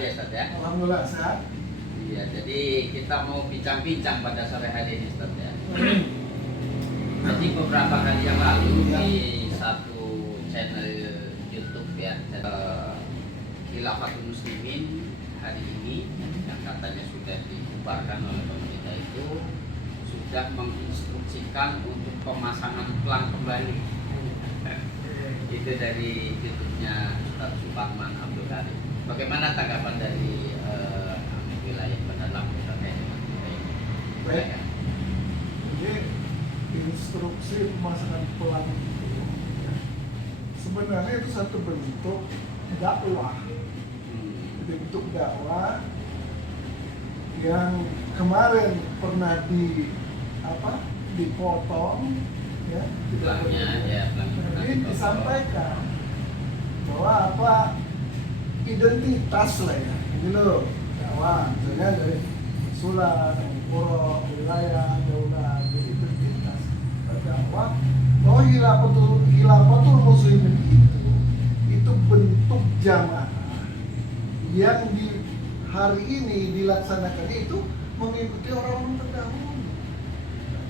ya Ustaz ya? Alhamdulillah sehat. Iya, jadi kita mau bincang-bincang pada sore hari ini Ustaz ya. Jadi beberapa hari yang lalu di satu channel YouTube ya, Khilafatul Muslimin hari ini yang katanya sudah dibubarkan oleh pemerintah itu sudah menginstruksikan untuk pemasangan pelang kembali. Itu dari YouTube-nya Ustaz Suparman Abdul Karim. Bagaimana tanggapan dari wilayah pendalam terkait dengan ini? Baik. Jadi instruksi pemasangan pelang itu ya, sebenarnya itu satu bentuk dakwah. Bentuk dakwah yang kemarin pernah dipotong ya, Pelangnya ya, jadi disampaikan bahwa identitas lah ya, ini loh dakwah, misalnya dari Sulan, Puro, wilayah, daulah, jadi identitas dakwah bahwa Khilafatul Muslimin itu bentuk jamaah yang di hari ini dilaksanakan itu mengikuti orang-orang terdahulu.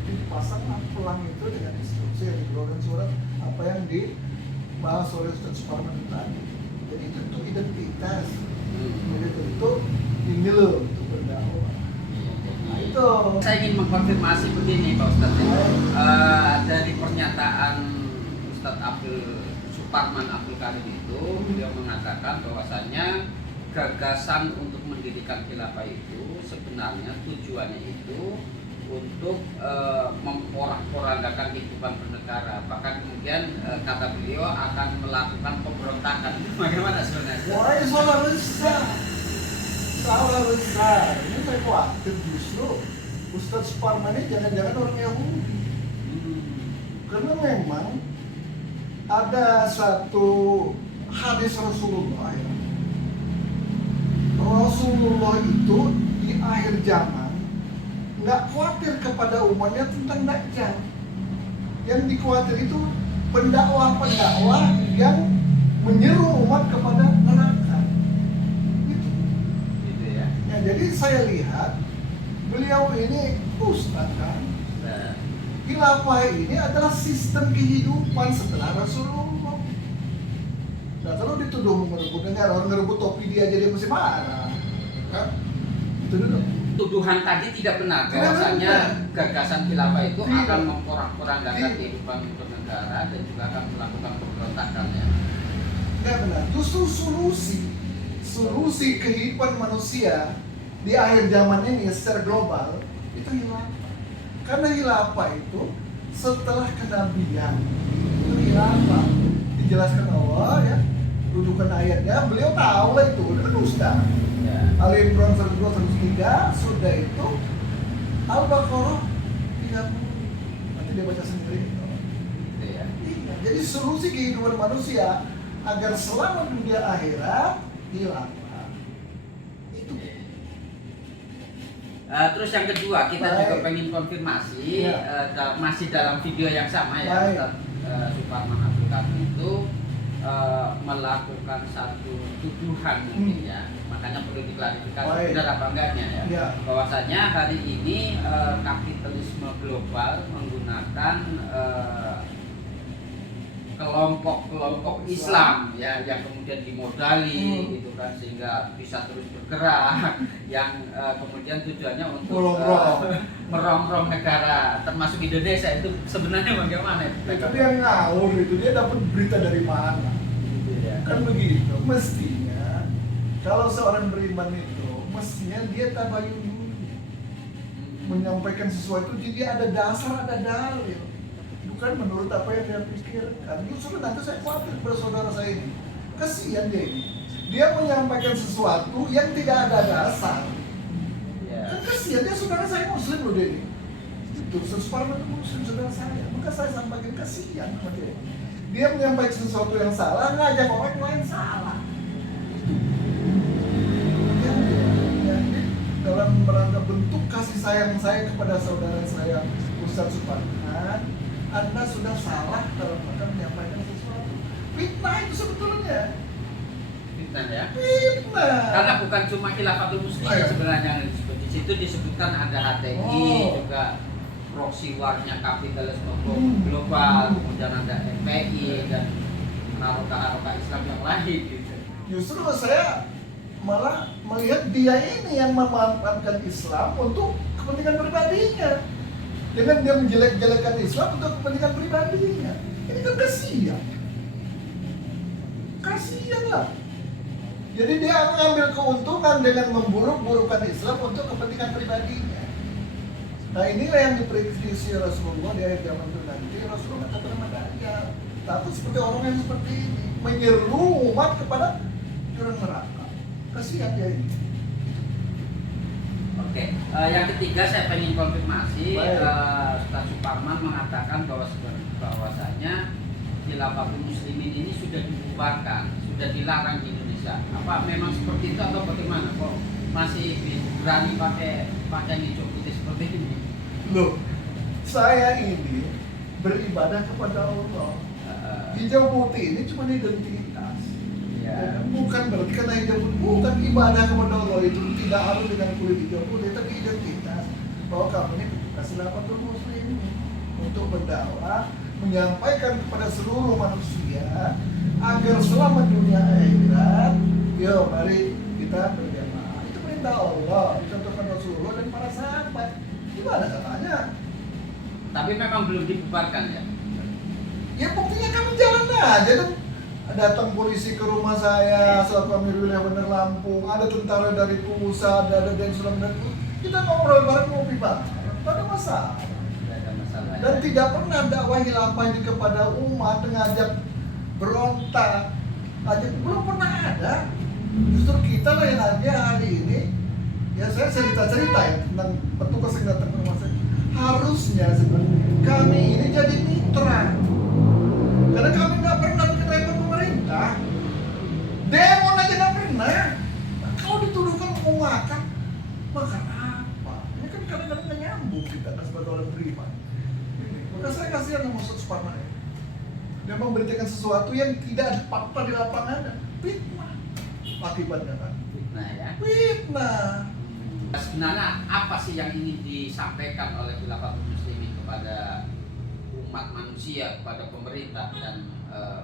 Dipasanglah pelang itu dengan instruksi yang dikeluarkan surat apa yang dibahas oleh Ustaz Suparman tadi. Jadi itu untuk identitas. Jadi bentuk ini loh untuk berdakwah. Nah, itu. Saya ingin mengkonfirmasi begini Pak Ustadz ya. Dari pernyataan Ustadz Suparman Abdul Karim itu beliau mengatakan bahwasannya gagasan untuk mendirikan khilafah itu sebenarnya tujuannya itu untuk memporak-porandakan kehidupan bernegara, bahkan kemudian kata beliau akan melakukan pemberontakan. Bagaimana sebenarnya? Wah, ini salah besar. Ini saya khawatir justru Ustadz Suparman ini jangan-jangan orang Yahudi. Karena memang ada satu hadis Rasulullah ya. Rasulullah itu di akhir zaman nggak khawatir kepada umatnya tentang Dajjal. Yang dikhawatir itu pendakwah-pendakwah yang menyeru umat kepada neraka. Gitu ya. Ya, jadi saya lihat beliau ini ustadz kan. Khilafah ini adalah sistem kehidupan setelah Rasulullah. Nah, kalau dituduh merebut negara, orang ngerebut topi dia jadi mesti marah, kan? Itu dulu. Tuduhan tadi tidak benar, bahwasanya gagasan khilafah itu akan memporak-porandakan kehidupan bernegara dan juga akan melakukan pemberontakan ya. Tidak benar. Justru solusi kehidupan manusia di akhir zaman ini secara global itu khilafah. Karena khilafah itu setelah kenabian itu khilafah dijelaskan Allah ya, rujukan ayatnya beliau tahu lah itu, dia kan ustaz. Ali Imran 102, 103 sudah itu Al-Baqarah 30. Nanti dia baca sendiri. Iya. Iya. Jadi solusi kehidupan manusia agar selamat dunia akhirat khilafah. Itu. Terus yang kedua kita juga pengen konfirmasi masih dalam video yang sama ya, Suparman Abdul Karim itu melakukan satu tuduhan mungkin ya, makanya perlu diklarifikasi benar apa enggaknya ya. Bahwasanya hari ini kapitalisme global menggunakan kelompok-kelompok Islam ya yang kemudian dimodali gitu kan, sehingga bisa terus bergerak yang kemudian tujuannya untuk merongrong negara termasuk Indonesia. Itu sebenarnya bagaimana itu? Dia ngawur itu, dia dapat berita dari mana gitu ya. Kan begitu mestinya kalau seorang beriman itu mestinya dia tabayun dulu menyampaikan sesuatu, jadi ada dasar, ada dalil, bukan menurut apa yang dia pikirkan. Justru nanti saya khawatir kepada saudara saya ini, kasihan dia ini, dia menyampaikan sesuatu yang tidak ada dasar. Kan kasihan dia, saudara saya muslim loh dia ini. Itu Suparman muslim saudara saya, maka saya sampaikan kasihan sama dia. Dia menyampaikan sesuatu yang salah, ngajak orang lain salah. Dalam rangka bentuk kasih sayang saya kepada saudara saya Ustaz Suparman, Anda sudah salah dalam rangka menyampaikan sesuatu. Fitnah itu sebetulnya. fitnah ya. Fitnah. Karena bukan cuma khilafatul muslimin sebenarnya yang disebut. Di situ disebutkan ada HTI, juga proxy war-nya kapitalisme global, kemudian ada FPI dan haroka-haroka Islam yang lain gitu. Justru saya malah melihat dia ini yang memanfaatkan Islam untuk kepentingan pribadinya. Dengan dia menjelek-jelekan Islam untuk kepentingan pribadinya. Ini kan kasihan. Kasihan lah. Jadi dia mengambil keuntungan dengan memburuk-burukkan Islam untuk kepentingan pribadinya. Nah inilah yang diprediksi Rasulullah di akhir zaman itu nanti. Rasulullah kata Dajjal. Takut seperti orang yang seperti ini, menyeru umat kepada jurang neraka. Kasihan dia ini. Oke, yang ketiga saya ingin konfirmasi. Ustaz Suparman mengatakan bahwasanya khilafatul muslimin ini sudah dibubarkan, sudah dilarang di Indonesia. Apa memang seperti itu atau bagaimana? Kok masih berani pakai hijau putih seperti ini? Loh, saya ini beribadah kepada Allah. Hijau putih ini cuma identitas. Ya. Bukan berarti karena hijau putih, bukan ibadah kepada Allah itu tidak harus dengan kulit hijau putih, tapi identitas bahwa kamu ini petugas khilafatul muslimin untuk berdakwah, menyampaikan kepada seluruh manusia agar selamat dunia akhirat. Yo, mari kita berjamaah. Itu perintah Allah, dicontohkan Rasulullah dan para sahabat. Gimana katanya? Tapi memang belum dibubarkan ya? Ya buktinya kami jalan aja dan datang polisi ke rumah saya, Satpam Wilayah Bandar Lampung, ada tentara dari pusat, ada Densus dan kita ngobrol bareng ngopi bareng, tak ada masalah. Dan tidak pernah dakwah khilafah ini kepada umat ngajak berontak, belum pernah ada. Justru kita lah yang ada hari ini. Ya saya cerita-cerita ya tentang petugas yang datang ke rumah saya. Harusnya sebenarnya kami ini jadi mitra. Karena kami nggak pernah bikin repot pemerintah. Demo aja nggak pernah. Nah, kalau dituduhkan mau makan apa? Ini kan kadang-kadang nggak nyambung kita kan sebagai orang beriman. Maka saya kasihan sama Ustaz Suparman ya. Dia memberitakan sesuatu yang tidak ada fakta di lapangan dan fitnah. Akibatnya kan? Fitnah ya. Fitnah. Sebenarnya apa sih yang ingin disampaikan oleh khilafatul muslimin kepada umat manusia, kepada pemerintah dan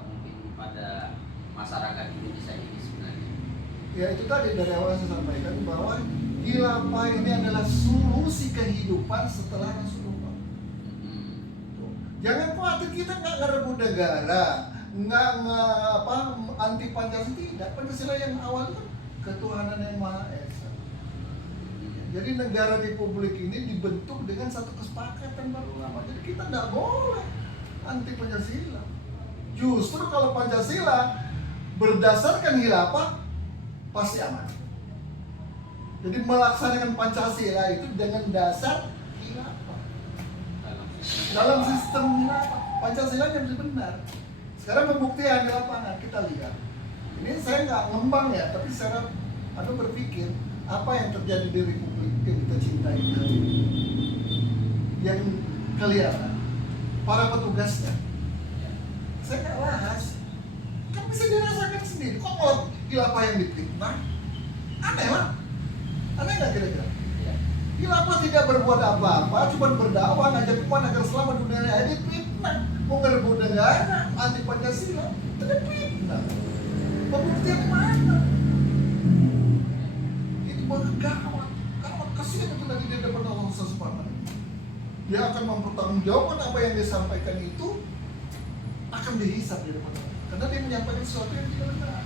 mungkin kepada masyarakat Indonesia ini sebenarnya? Ya itu tadi dari awal saya sampaikan bahwa khilafah ini adalah solusi kehidupan setelah Rasulullah. Jangan khawatir kita nggak ngerebut negara, nggak anti Pancasila, tidak. Pancasila yang awal itu ketuhanan yang Maha Esa. Jadi negara republik ini dibentuk dengan satu kesepakatan para ulama. Jadi kita nggak boleh anti Pancasila. Justru kalau Pancasila berdasarkan khilafah pasti aman. Jadi melaksanakan Pancasila itu dengan dasar khilafah. Dalam sistem khilafah Pancasila yang benar. Sekarang pembuktian di lapangan kita lihat. Ini saya nggak ngembang ya, tapi secara berpikir apa yang terjadi di republik yang kita cintai hari ini, yang kelihatan para petugasnya. Saya nggak bahas, kan bisa dirasakan sendiri. Kok kalau khilafah yang difitnah? Aneh lah, aneh nggak kira-kira? Khilafah tidak berbuat apa-apa, cuma berdakwah ngajak umat agar selamat dunia ini fitnah. Mau ngerebut negara, anti Pancasila, itu kan fitnah. Pembuktian mana? Gawat, kasihan itu nanti dia dapat Allah Subhanahu. Dia akan mempertanggungjawabkan apa yang dia sampaikan itu akan dihisap di depan Allah. Karena dia menyampaikan sesuatu yang tidak benar.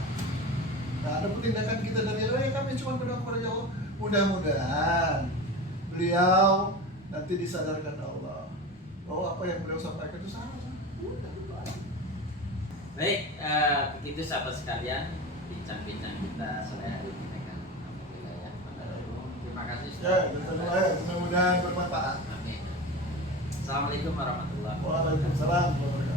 Nah, ada tindakan kita dari Allah, kami cuma berdoa kepada Allah. Mudah-mudahan beliau nanti disadarkan Allah bahwa apa yang beliau sampaikan itu salah. Baik, begitu sahabat sekalian, bincang-bincang kita sore hari ini. Terima kasih. Ya, mudah-mudahan bermanfaat. Amin. Assalamualaikum warahmatullahi wabarakatuh. Waalaikumsalam warahmatullahi wabarakatuh.